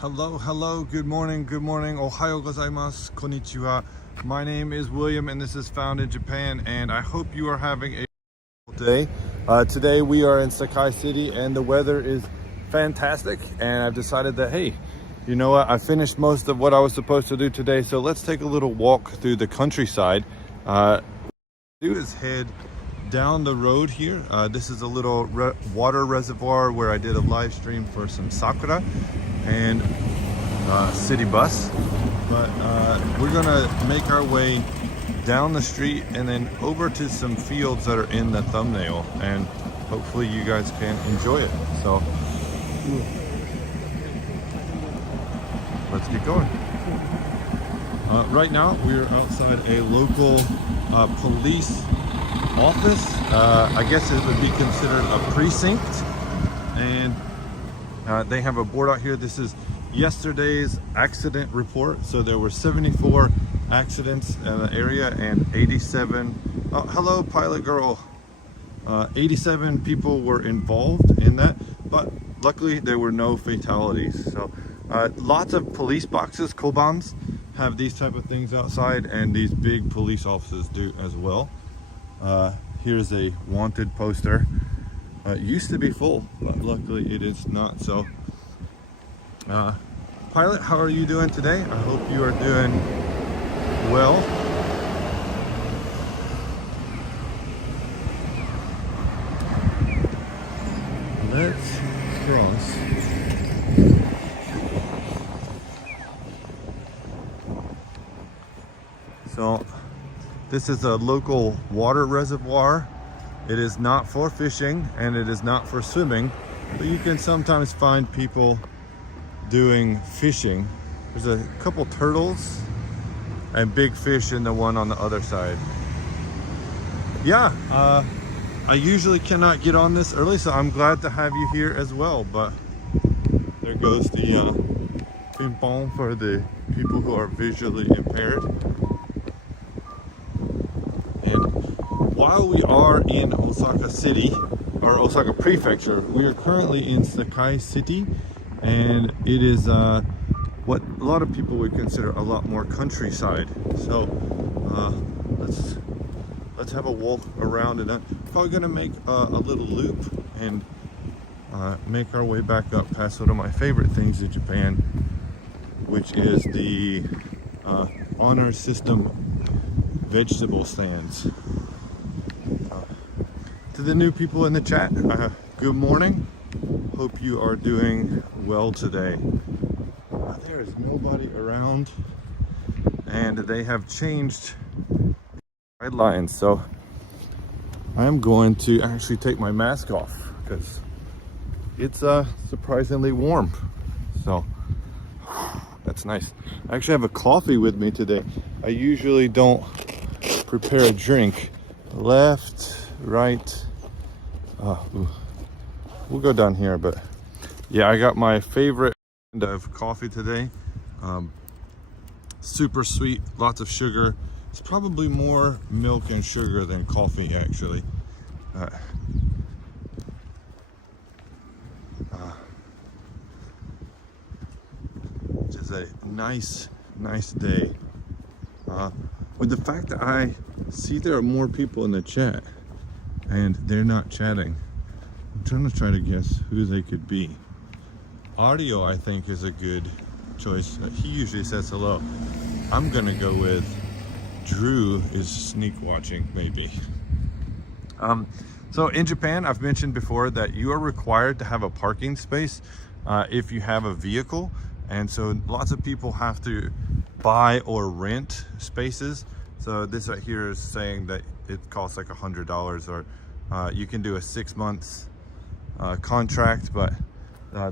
Hello, good morning, ohayo gozaimasu, konnichiwa. My name is William and this is Found in Japan, and I hope you are having a wonderful day. Today we are in Sakai City and the weather is fantastic, and I've decided that, hey, you know what, I finished most of what I was supposed to do today, so let's take a little walk through the countryside. What we'll do is head down the road here. This is a little water reservoir where I did a live stream for some sakura and city bus, but we're gonna make our way down the street and then over to some fields that are in the thumbnail, and hopefully you guys can enjoy it. So let's get going. Right now we're outside a local police office. I guess it would be considered a precinct, and they have a board out here. This is yesterday's accident report. So there were 74 accidents in the area and 87, oh, hello pilot girl, 87 people were involved in that, but luckily there were no fatalities. So lots of police boxes, kobans, have these type of things outside, and these big police offices do as well. Here's a wanted poster. It used to be full, but luckily it is not. So pilot, how are you doing today? I hope you are doing well. Let's cross. So this is a local water reservoir. It is not for fishing and it is not for swimming, but you can sometimes find people doing fishing. There's a couple turtles and big fish in the one on the other side. Yeah, I usually cannot get on this early, so I'm glad to have you here as well. But there goes the ping pong for the people who are visually impaired. While we are in Osaka City, or Osaka Prefecture, we are currently in Sakai City, and it is what a lot of people would consider a lot more countryside. So let's have a walk around, and I'm probably gonna make a little loop and make our way back up past one of my favorite things in Japan, which is the honor system vegetable stands. To the new people in the chat, good morning. Hope you are doing well today. There is nobody around, and they have changed guidelines, so I'm going to actually take my mask off because it's surprisingly warm. So that's nice. I actually have a coffee with me today. I usually don't prepare a drink. Left, right, we'll go down here, but yeah, I got my favorite kind of coffee today. Super sweet, lots of sugar. It's probably more milk and sugar than coffee, actually. Just a nice day. With the fact that I see there are more people in the chat and they're not chatting, I'm trying to guess who they could be. Audio, I think, is a good choice. He usually says hello. I'm gonna go with Drew is sneak watching, maybe. So in Japan, I've mentioned before that you are required to have a parking space if you have a vehicle, and so lots of people have to buy or rent spaces. So this right here is saying that it costs like $100, or you can do a 6 months contract, but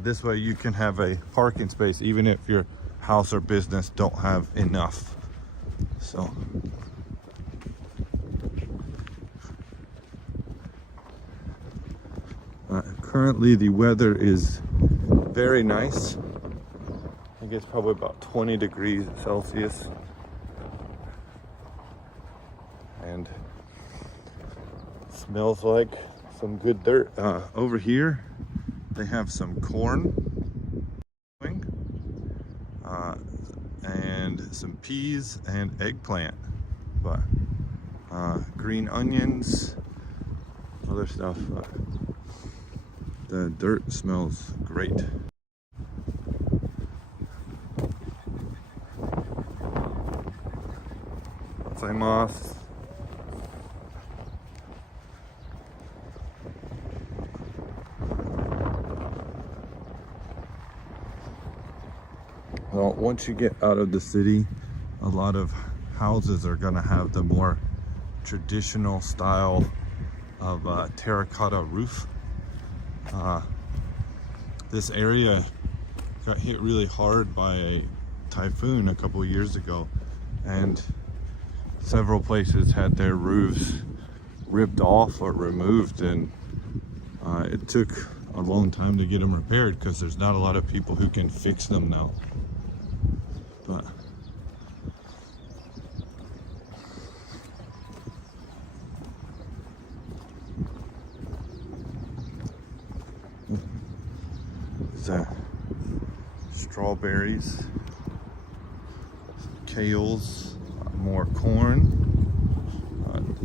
this way you can have a parking space even if your house or business don't have enough. So currently the weather is very nice. I think it's probably about 20 degrees Celsius, and smells like some good dirt. Over here they have some corn, some peas and eggplant, but green onions, other stuff. The dirt smells great. Gozaimasu. Well, once you get out of the city, a lot of houses are going to have the more traditional style of terracotta roof. This area got hit really hard by a typhoon a couple years ago, and several places had their roofs ripped off or removed, and it took a long time to get them repaired because there's not a lot of people who can fix them now. But strawberries, kales, more corn,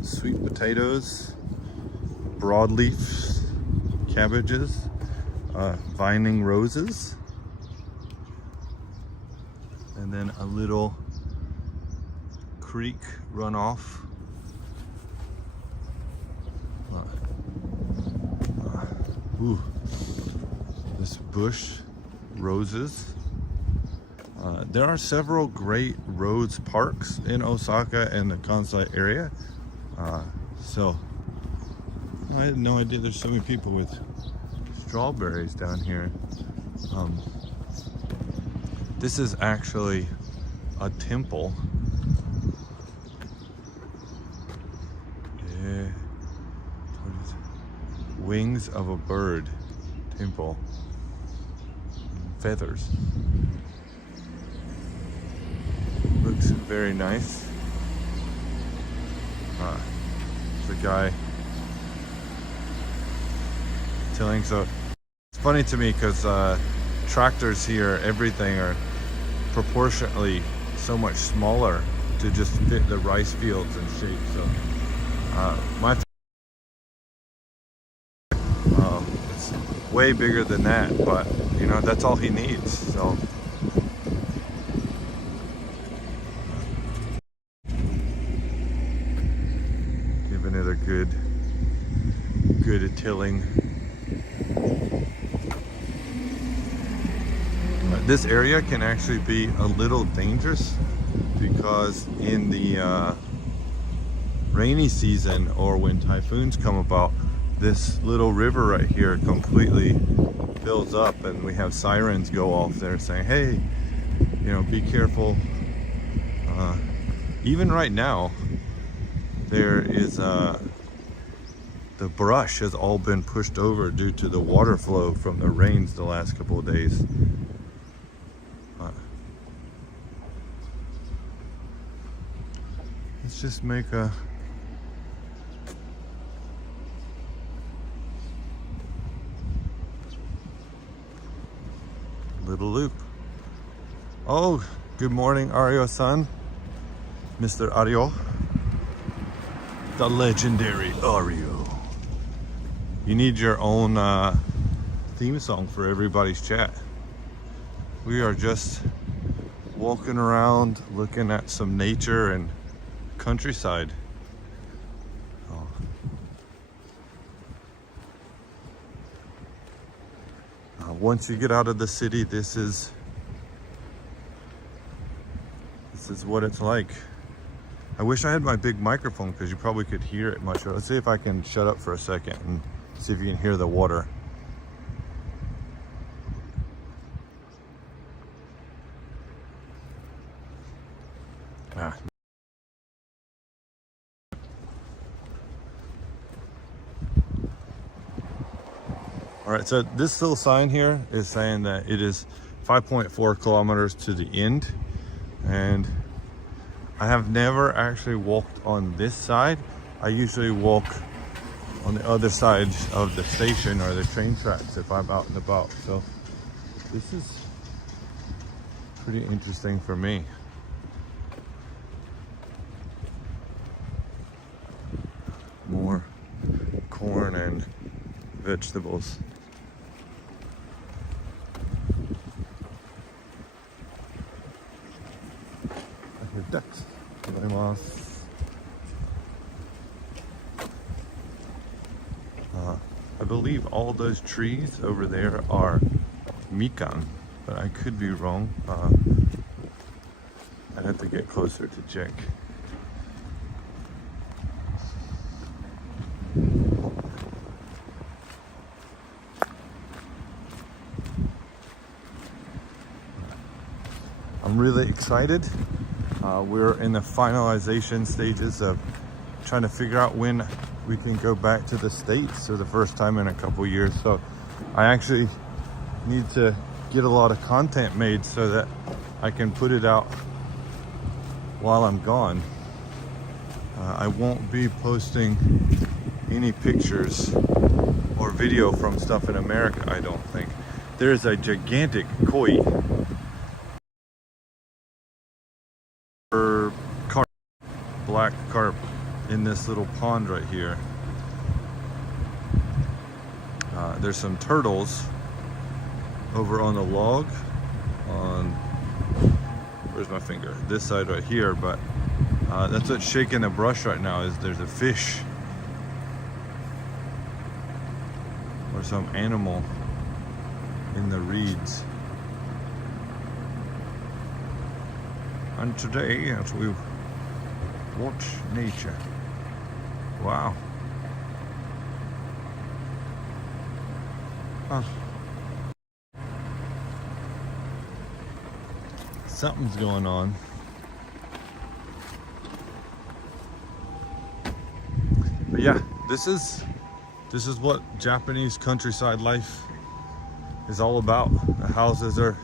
sweet potatoes, broadleaf cabbages, vining roses, and then a little creek runoff. This bush roses. There are several great roads parks in Osaka and the Kansai area. So I had no idea there's so many people with strawberries down here. This is actually a temple. Yeah. What is it? Wings of a bird temple. Feathers. Looks very nice. There's a guy tilling. So it's funny to me because tractors here, everything are proportionately so much smaller to just fit the rice fields and shape. So my it's way bigger than that, but you know, that's all he needs. So giving it a good tilling. This area can actually be a little dangerous because in the rainy season, or when typhoons come about, this little river right here completely fills up, and we have sirens go off there saying, hey, you know, be careful. Even right now, there is the brush has all been pushed over due to the water flow from the rains the last couple of days. Let's just make a little loop. Oh, good morning, Ario-san. Mr. Ario. The legendary Ario. You need your own theme song for everybody's chat. We are just walking around looking at some nature and countryside. Oh. Once you get out of the city, this is what it's like. I wish I had my big microphone because you probably could hear it much. Let's see if I can shut up for a second and see if you can hear the water. All right, so this little sign here is saying that it is 5.4 kilometers to the end, and I have never actually walked on this side. I usually walk on the other side of the station or the train tracks if I'm out and about. So this is pretty interesting for me. vegetables. Ducks. I believe all those trees over there are mikan, but I could be wrong. I'd have to get closer to check. I'm really excited. We're in the finalization stages of trying to figure out when we can go back to the States for the first time in a couple years. So I actually need to get a lot of content made so that I can put it out while I'm gone. I won't be posting any pictures or video from stuff in America, I don't think. There's a gigantic koi or carp, black carp in this little pond right here. There's some turtles over on the log on, where's my finger? This side right here, but that's what's shaking the brush right now, is there's a fish or some animal in the reeds. And today, as we watch nature. Wow. Huh. Something's going on. But yeah, this is what Japanese countryside life is all about. The houses are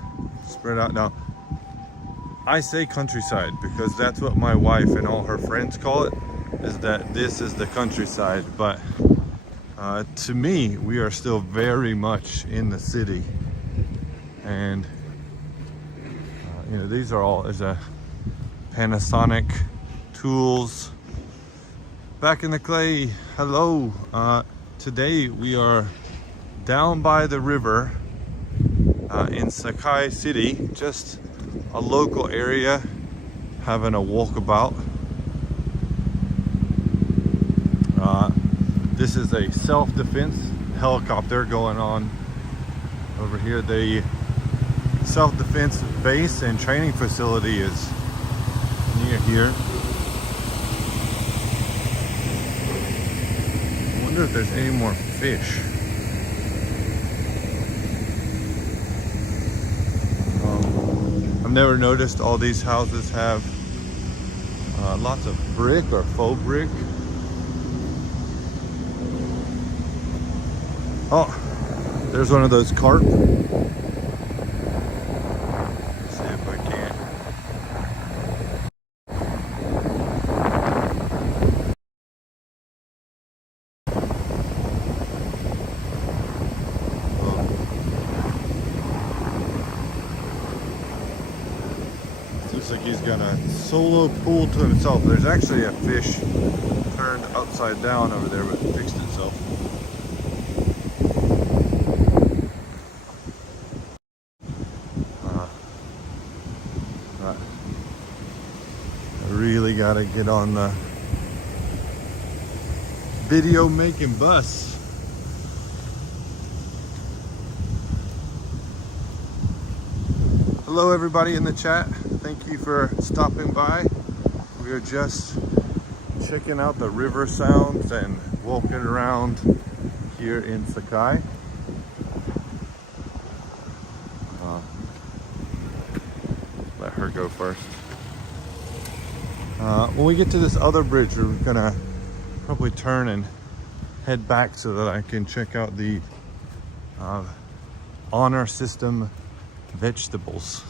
spread out. Now, I say countryside because that's what my wife and all her friends call it, is that this is the countryside. But to me, we are still very much in the city. And you know, these are all, there's a Panasonic tools back in the clay. Hello. Today we are down by the river in Sakai City, just a local area, having a walkabout. This is a self-defense helicopter going on over here. The self-defense base and training facility is near here. I wonder if there's any more fish. I've never noticed all these houses have lots of brick or faux brick. Oh, there's one of those carp. Let's see if I can. Oh. Looks like he's got a solo pool to himself. There's actually a fish turned upside down over there, but it fixed itself. Really gotta get on the video making bus. Hello everybody in the chat, thank you for stopping by. We are just checking out the river sounds and walking around here in Sakai. Let her go first. When we get to this other bridge, we're gonna probably turn and head back so that I can check out the honor system vegetables.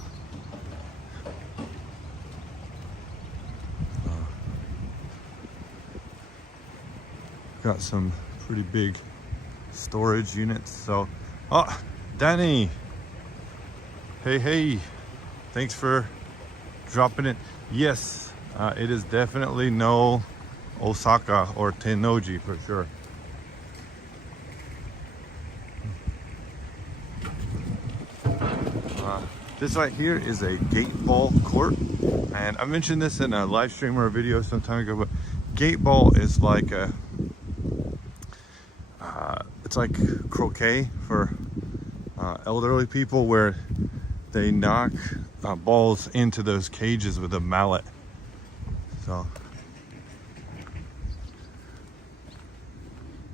Got some pretty big storage units. So, oh, Danny, hey, thanks for dropping it. Yes. It is definitely no Osaka or Tennoji for sure. This right here is a gate ball court, and I mentioned this in a live stream or a video some time ago, but gate ball is like it's like croquet for elderly people, where they knock balls into those cages with a mallet. So,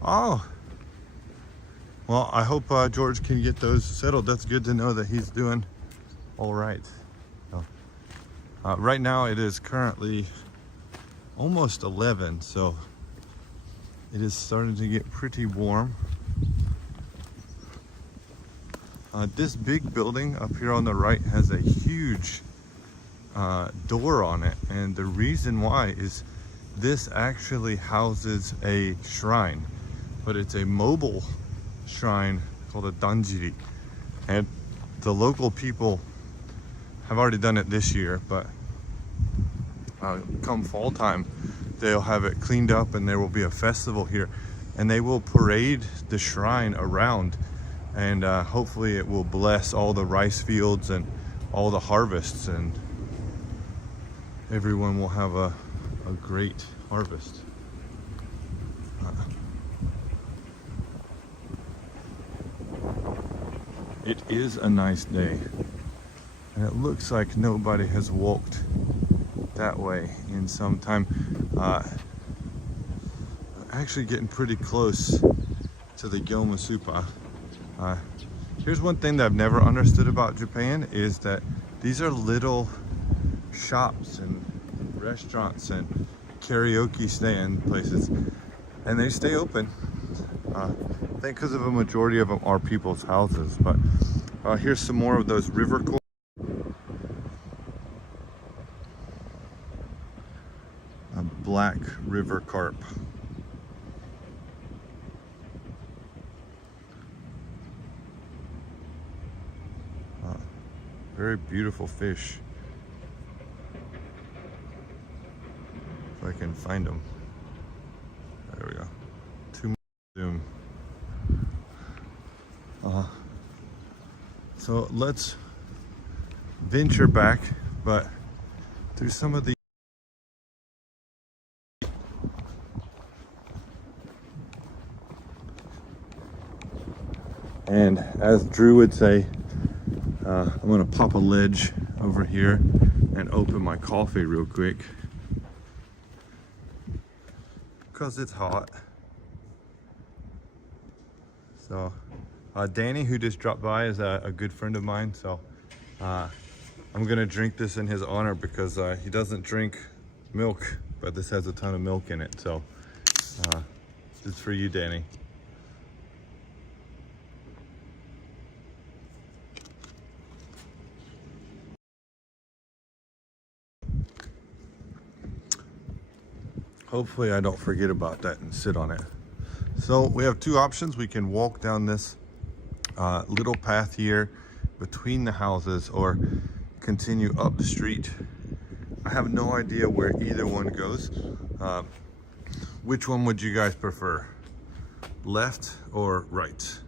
oh, well, I hope George can get those settled. That's good to know that he's doing all right. So, right now it is currently almost 11, so it is starting to get pretty warm. This big building up here on the right has a huge door on it, and the reason why is this actually houses a shrine, but it's a mobile shrine called a danjiri, and the local people have already done it this year, but come fall time they'll have it cleaned up and there will be a festival here, and they will parade the shrine around, and hopefully it will bless all the rice fields and all the harvests, and everyone will have a great harvest. It is a nice day, and it looks like nobody has walked that way in some time. Actually getting pretty close to the Gyomusupa. Here's one thing that I've never understood about Japan, is that these are little shops and restaurants and karaoke stand places, and they stay open. I think because of a majority of them are people's houses. But here's some more of those river coins. A black river carp. Very beautiful fish. If I can find them. There we go. Too much zoom. So let's venture back, but through some of the and as Drew would say, I'm gonna pop a ledge over here and open my coffee real quick because it's hot. So Danny, who just dropped by, is a good friend of mine, so I'm gonna drink this in his honor because he doesn't drink milk, but this has a ton of milk in it, so it's for you, Danny. Hopefully I don't forget about that and sit on it. So we have two options. We can walk down this little path here between the houses, or continue up the street. I have no idea where either one goes. Which one would you guys prefer? Left or right?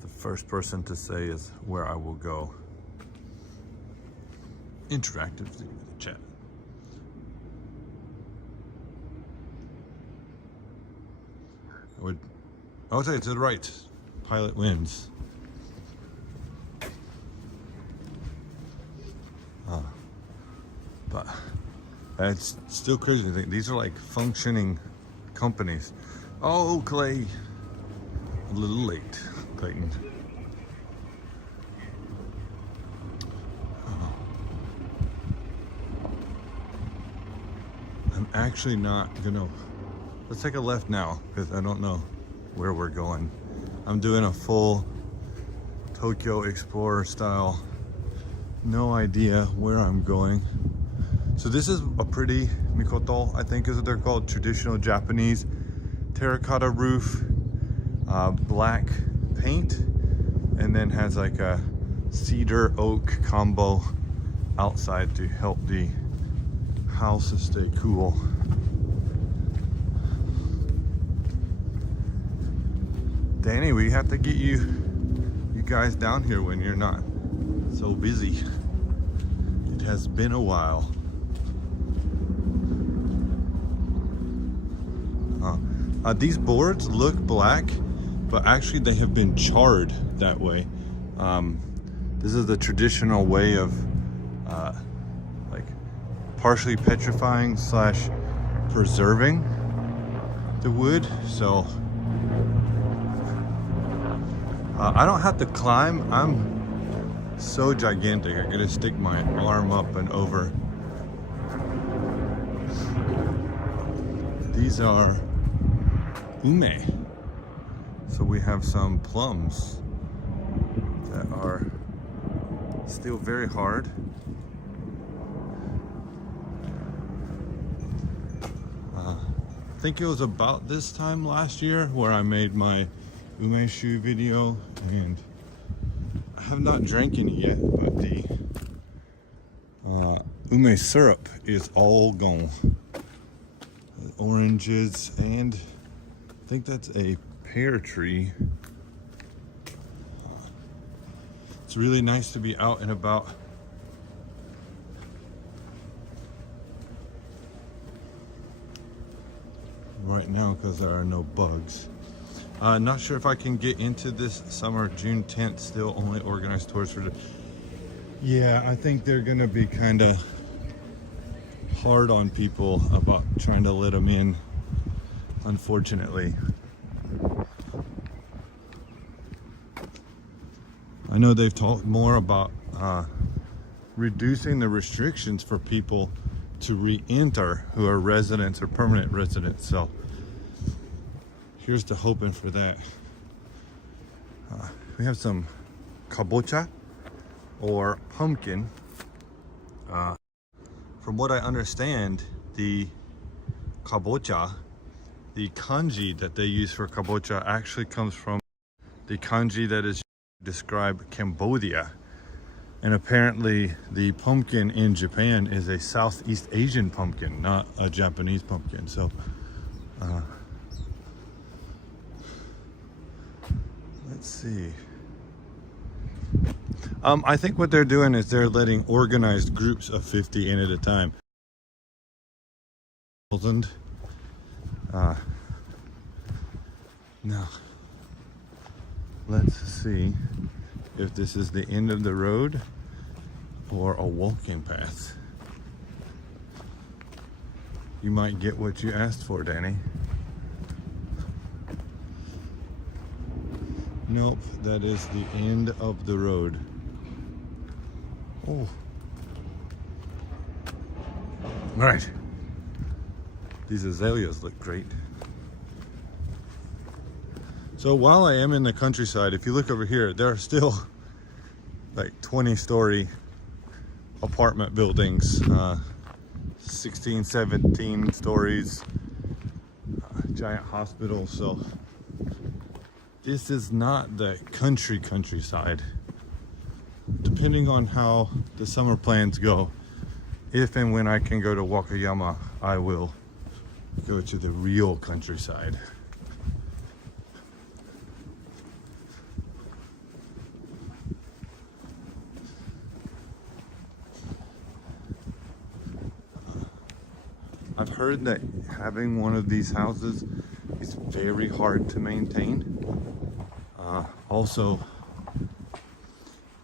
The first person to say is where I will go. Interactive chat. I would say to the right. Pilot wins. But it's still crazy to think these are like functioning companies. Oh, Clay. A little late, Clayton. I'm actually not gonna, let's take a left now because I don't know where we're going. I'm doing a full Tokyo Explorer style, no idea where I'm going. So this is a pretty mikoto, I think is what they're called, traditional Japanese terracotta roof, black paint, and then has like a cedar oak combo outside to help the house stay cool. Danny, we have to get you guys down here when you're not so busy. It has been a while. These boards look black, but actually they have been charred that way. This is the traditional way of like partially petrifying / preserving the wood. So I don't have to climb. I'm so gigantic. I gotta stick my arm up and over. These are ume. So we have some plums that are still very hard. I think it was about this time last year where I made my umeshu video, and I have not drank any yet, but the ume syrup is all gone. The oranges, and I think that's a pear tree. It's really nice to be out and about. Right now because there are no bugs. Not sure if I can get into this summer. June 10th, still only organized tours for the... Yeah, I think they're gonna be kind of hard on people about trying to let them in, unfortunately. I know they've talked more about reducing the restrictions for people to re-enter who are residents or permanent residents. So here's to hoping for that. We have some kabocha or pumpkin. From what I understand, the kabocha, the kanji that they use for kabocha actually comes from the kanji that is describe Cambodia. And apparently the pumpkin in Japan is a Southeast Asian pumpkin, not a Japanese pumpkin. So let's see. I think what they're doing is they're letting organized groups of 50 in at a time. Now, let's see if this is the end of the road or a walking path. You might get what you asked for, Danny. Nope, that is the end of the road. Oh. All right. These azaleas look great. So while I am in the countryside, if you look over here, there are still like 20-story apartment buildings, 16, 17 stories, giant hospitals. So this is not the countryside. Depending on how the summer plans go, if and when I can go to Wakayama, I will go to the real countryside. I've heard that having one of these houses is very hard to maintain. Also,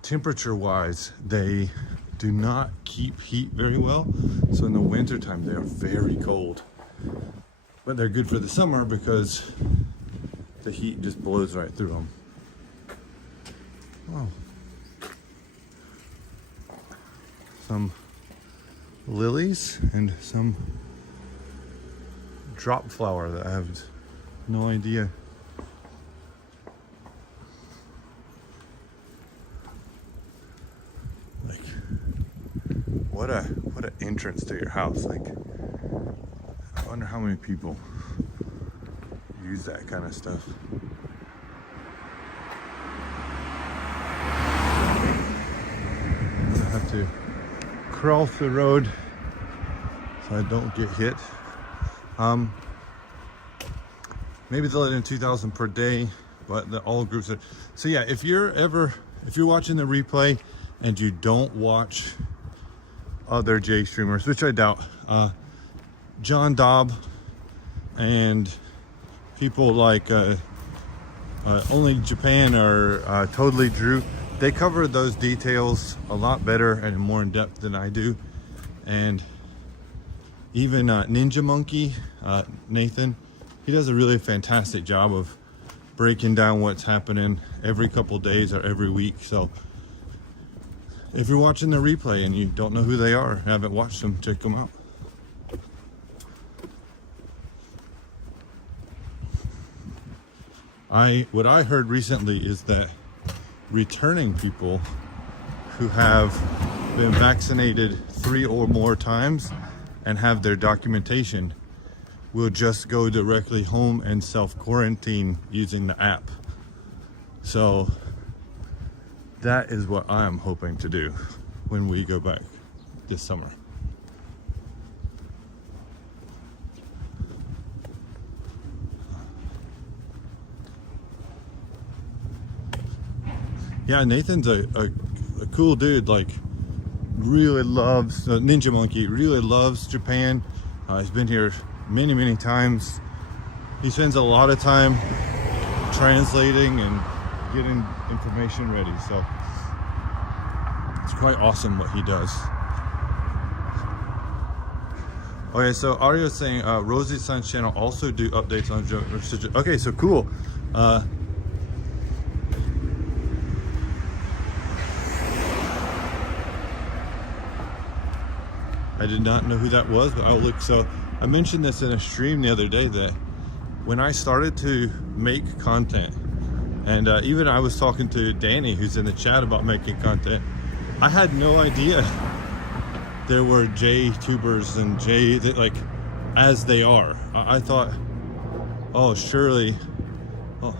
temperature-wise, they do not keep heat very well. So in the wintertime, they are very cold. But they're good for the summer because the heat just blows right through them. Oh. Some lilies and some drop flower that I have no idea. Like, what an entrance to your house. Like, I wonder how many people use that kind of stuff. I have to cross the road so I don't get hit. Maybe they'll let in 2,000 per day, but all groups are. So yeah, if you're watching the replay and you don't watch other J streamers, which I doubt, John Dobb and people like Only Japan or Totally Drew, they cover those details a lot better and more in depth than I do. And even Ninja Monkey, Nathan, he does a really fantastic job of breaking down what's happening every couple days or every week. So if you're watching the replay and you don't know who they are, haven't watched them, check them out. What I heard recently is that returning people who have been vaccinated 3 or more times and have their documentation will just go directly home and self-quarantine using the app. So that is what I'm hoping to do when we go back this summer. Yeah, Nathan's a cool dude, like really loves, Ninja Monkey really loves Japan. He's been here many times. He spends a lot of time translating and getting information ready, so it's quite awesome what he does. Okay, so Arya's saying Rosie-san's channel also do updates on okay, so cool. I did not know who that was, but I'll look. So I mentioned this in a stream the other day that when I started to make content, and even I was talking to Danny, who's in the chat, about making content, I had no idea there were J-tubers and like as they are. I thought, oh, surely, oh,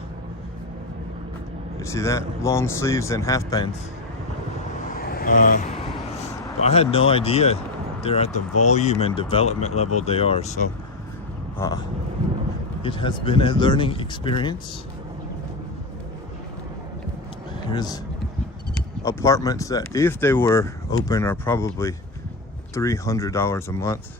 you see that? Long sleeves and half pants. I had no idea they're at the volume and development level they are, so it has been a learning experience. Here's apartments that, if they were open, are probably $300 a month.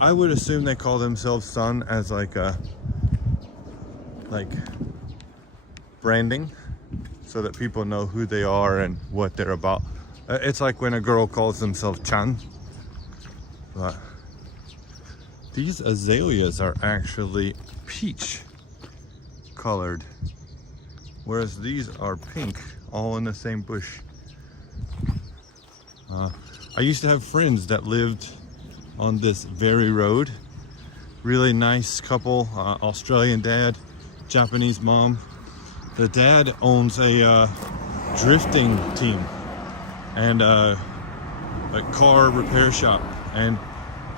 I would assume they call themselves Sun as like a branding, so that people know who they are and what they're about. It's like when a girl calls themselves Chan. But these azaleas are actually peach colored, whereas these are pink, all in the same bush. I used to have friends that lived on this very road. Really nice couple, Australian dad, Japanese mom. The dad owns a drifting team and a car repair shop, and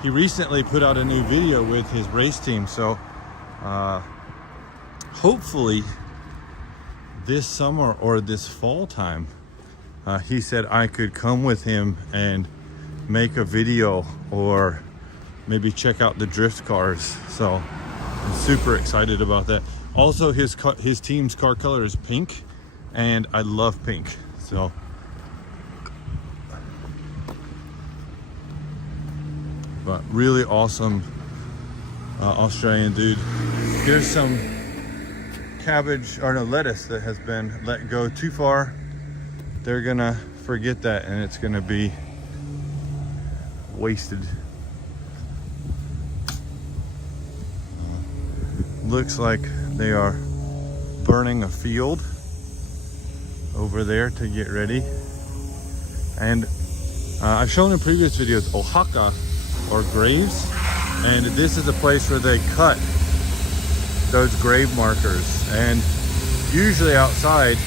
he recently put out a new video with his race team. So hopefully this summer or this fall time, he said I could come with him and make a video or maybe check out the drift cars. So I'm super excited about that. Also, his team's car color is pink, and I love pink. So but really awesome Australian dude. Here's some cabbage, or no, lettuce that has been let go too far. They're gonna forget that, and it's gonna be wasted. Looks like they are burning a field over there to get ready. And I've shown in previous videos OSAKA, or graves, and this is a place where they cut those grave markers. And usually outside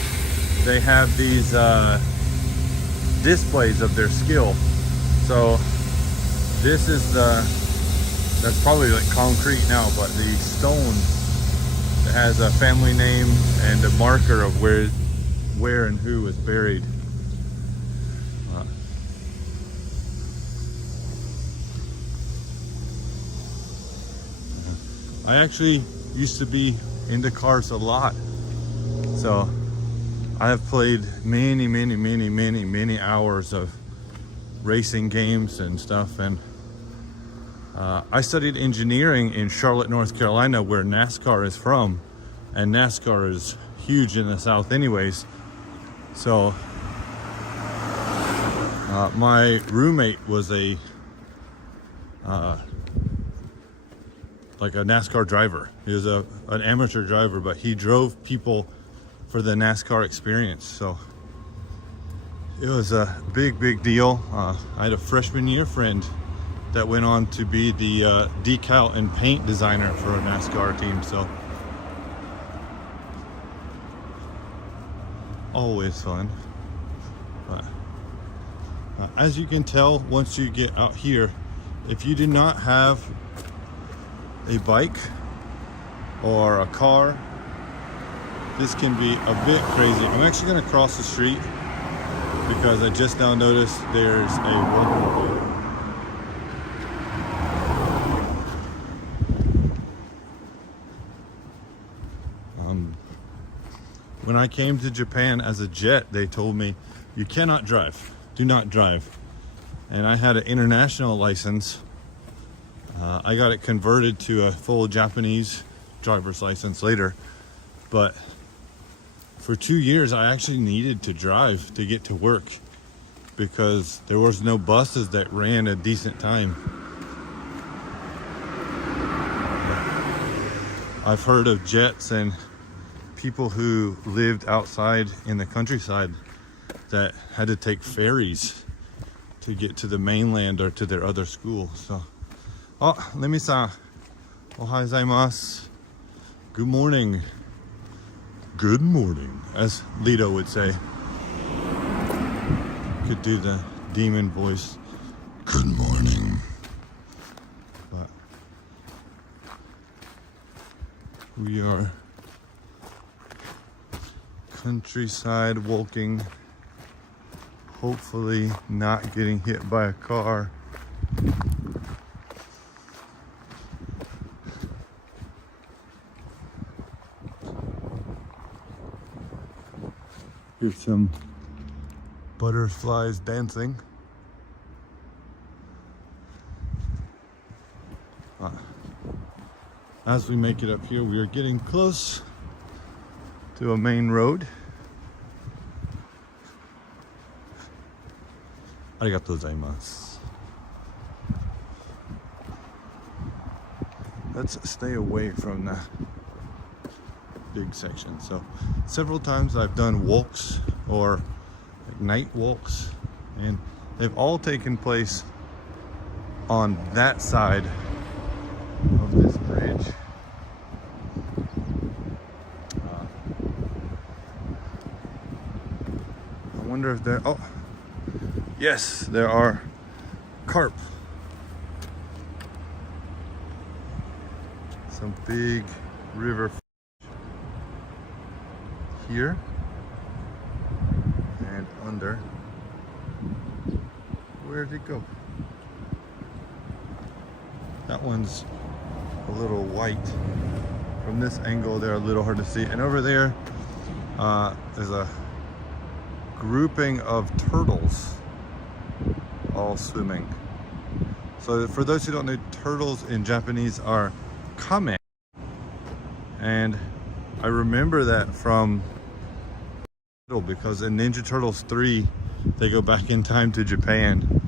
they have these displays of their skill. So this is that's probably like concrete now, but the stone that has a family name and a marker of where and who was buried. I actually used to be into cars a lot. So I have played many hours of racing games and stuff. And I studied engineering in Charlotte, North Carolina, where NASCAR is from. And NASCAR is huge in the South anyways. So my roommate was a like a NASCAR driver. He was an amateur driver, but he drove people for the NASCAR experience. So it was a big deal. I had a freshman year friend that went on to be the decal and paint designer for a NASCAR team. So always fun. But as you can tell, once you get out here, if you do not have a bike or a car, this can be a bit crazy. I'm actually going to cross the street because I just now noticed there's a welcome boat. When I came to Japan as a jet, they told me you cannot drive, do not drive. And I had an international license. I got it converted to a full Japanese driver's license later. But for 2 years, I actually needed to drive to get to work because there was no buses that ran a decent time. I've heard of jets and people who lived outside in the countryside that had to take ferries to get to the mainland or to their other school. So, oh, Lemi-san, ohayou gozaimasu. Good morning. Good morning, as Lito would say. Could do the demon voice. Good morning. But we are countryside walking, hopefully not getting hit by a car. Here's some butterflies dancing. As we make it up here, we are getting close to a main road. Arigatou gozaimasu. Let's stay away from the big section. So several times I've done walks or like night walks, and they've all taken place on that side of this bridge. I wonder if there, oh yes, there are carp. Some big river here and under. Where did it go? That one's a little white. From this angle, they're a little hard to see. And over there, there's a grouping of turtles all swimming. So for those who don't know, turtles in Japanese are kame. And I remember that from because in Ninja Turtles 3, they go back in time to Japan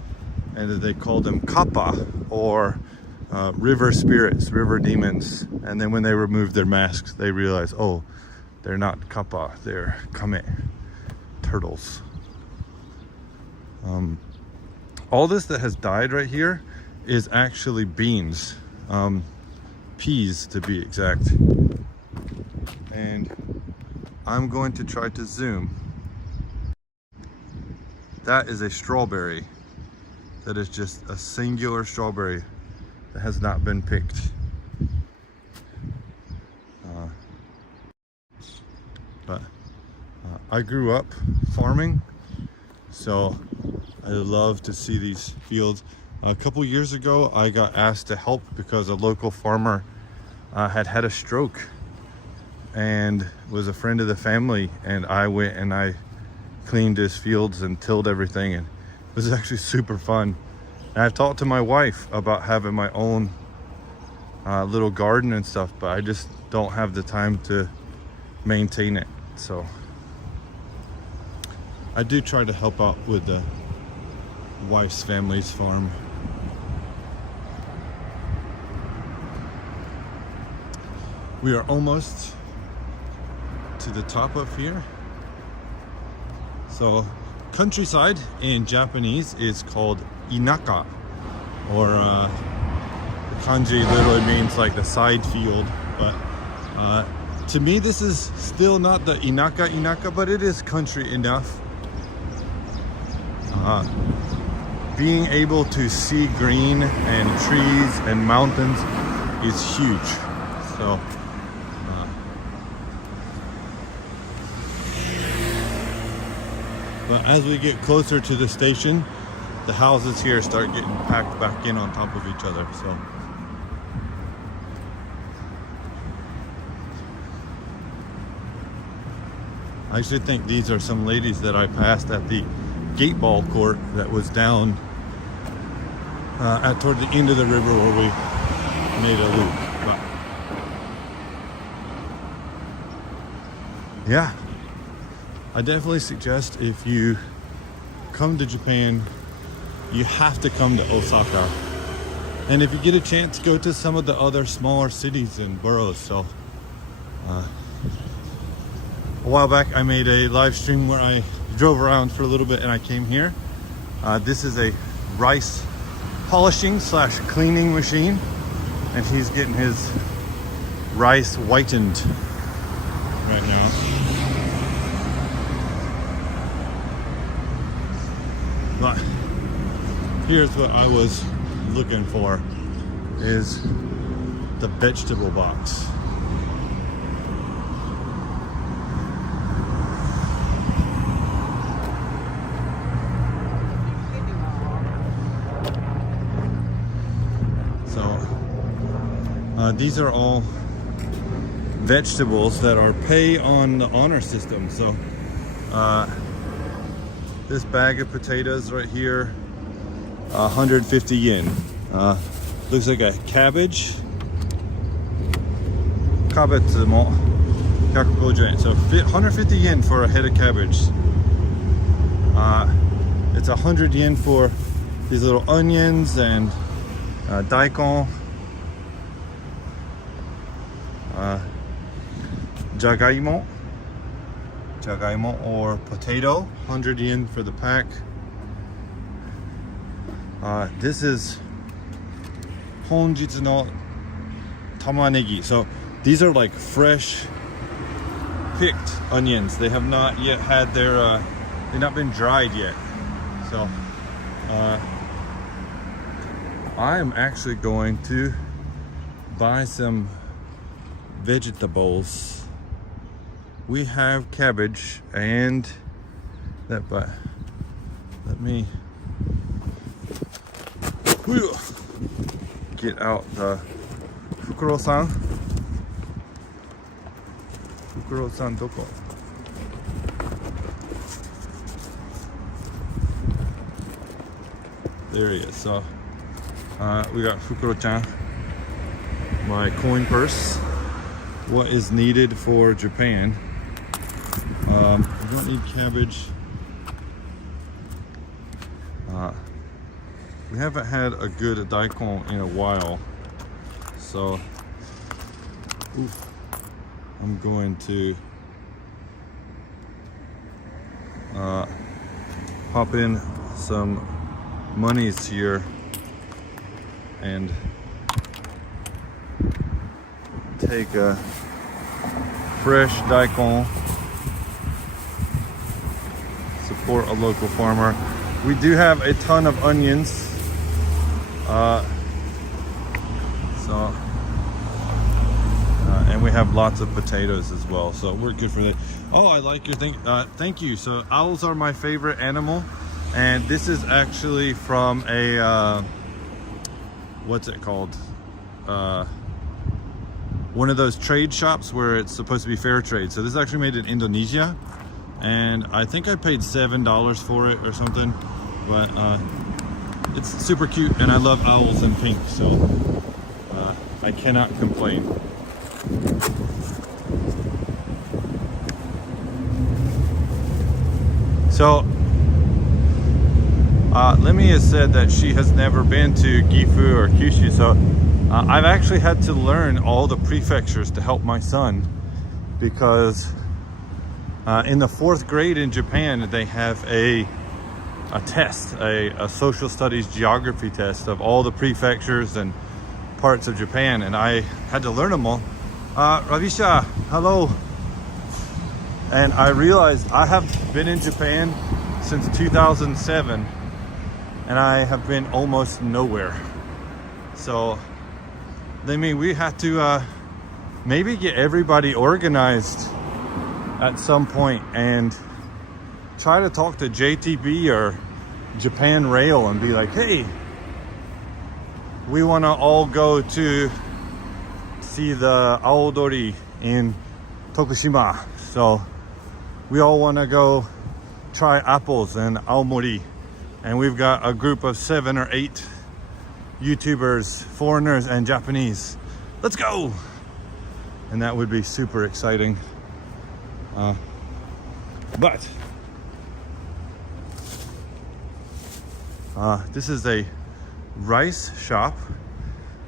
and they call them kappa, or river spirits, river demons. And then when they removed their masks, they realized, oh, they're not kappa, they're kame, turtles. All this that has died right here is actually beans, peas to be exact. And I'm going to try to zoom. That is a strawberry. That is just a singular strawberry that has not been picked. But I grew up farming, so I love to see these fields. A couple years ago, I got asked to help because a local farmer had a stroke and was a friend of the family, and I went and I cleaned his fields and tilled everything, and it was actually super fun. And I've talked to my wife about having my own little garden and stuff, but I just don't have the time to maintain it. So I do try to help out with the wife's family's farm. We are almost to the top of here. So countryside in Japanese is called inaka, or the kanji literally means like the side field, but to me this is still not the inaka, but it is country enough. Being able to see green and trees and mountains is huge. So but as we get closer to the station, the houses here start getting packed back in on top of each other. So I should think these are some ladies that I passed at the gate ball court that was down toward the end of the river where we made a loop. But yeah, I definitely suggest if you come to Japan, you have to come to Osaka. And if you get a chance, go to some of the other smaller cities and boroughs. So a while back I made a live stream where I drove around for a little bit and I came here. This is a rice polishing / cleaning machine, and he's getting his rice whitened right now. But here's what I was looking for, is the vegetable box. So these are all vegetables that are pay on the honor system. So this bag of potatoes right here, 150 yen. Looks like a cabbage. Kabetsu mo 150 yen. So 150 yen for a head of cabbage. It's 100 yen for these little onions and daikon. Jagaimo or potato, 100 yen for the pack. This is honjitsu no tamanegi. So these are like fresh picked onions. They have not yet had their they've not been dried yet. So I am actually going to buy some vegetables. We have cabbage and that, but let me get out the Fukuro-san. Fukuro-san doko? There he is. So we got Fukuro-chan, my coin purse. What is needed for Japan? We don't need cabbage. We haven't had a good daikon in a while, so I'm going to pop in some monies here and take a fresh daikon, support a local farmer. We do have a ton of onions, and we have lots of potatoes as well, so we're good for that. Oh, I like your thing. Thank you. So owls are my favorite animal, and this is actually from a what's it called? one of those trade shops where it's supposed to be fair trade. So this is actually made in Indonesia, and I think I paid $7 for it or something, but it's super cute, and I love owls in pink, so I cannot complain. So Lemmy has said that she has never been to Gifu or Kyushu, so I've actually had to learn all the prefectures to help my son, because in the 4th grade in Japan they have a test, a social studies geography test of all the prefectures and parts of Japan, and I had to learn them all. Ravisha, hello. And I realized I have been in Japan since 2007, and I have been almost nowhere. So we have to maybe get everybody organized at some point and try to talk to JTB or Japan Rail and be like, hey, we want to all go to see the Aodori in Tokushima. So we all want to go try apples in Aomori. And we've got a group of 7 or 8 YouTubers, foreigners and Japanese. Let's go! And that would be super exciting. But this is a rice shop,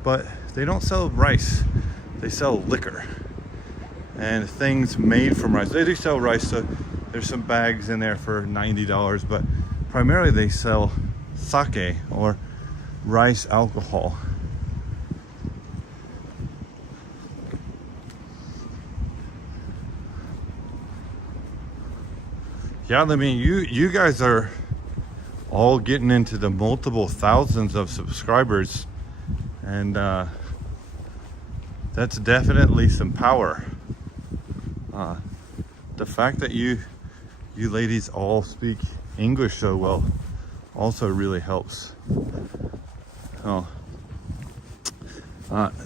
but they don't sell rice. They sell liquor and things made from rice. They do sell rice, so there's some bags in there for $90, but primarily they sell sake, or rice alcohol. Yeah, I mean, you guys are all getting into the multiple thousands of subscribers, and that's definitely some power. The fact that you ladies all speak English so well also really helps.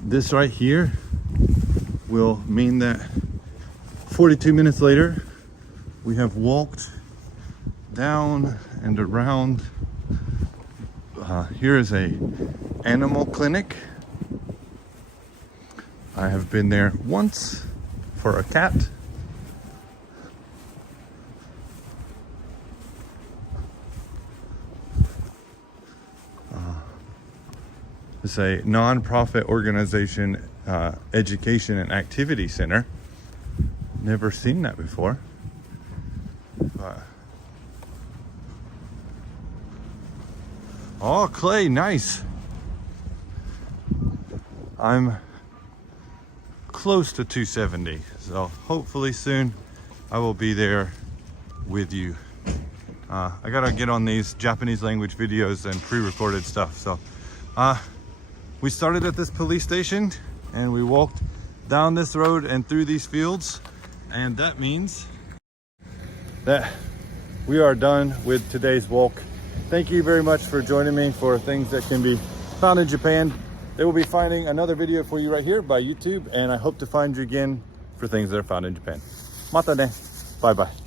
This right here will mean that 42 minutes later we have walked down and around. Here is a animal clinic. I have been there once for a cat. It's a non-profit organization, education and activity center. Never seen that before. Oh, Clay, nice. I'm close to 270, so hopefully soon I will be there with you. I gotta get on these Japanese language videos and pre-recorded stuff. So we started at this police station and we walked down this road and through these fields, and that means that we are done with today's walk. Thank you very much for joining me for things that can be found in Japan. They will be finding another video for you right here by YouTube, and I hope to find you again for things that are found in Japan. Mata ne. Bye bye.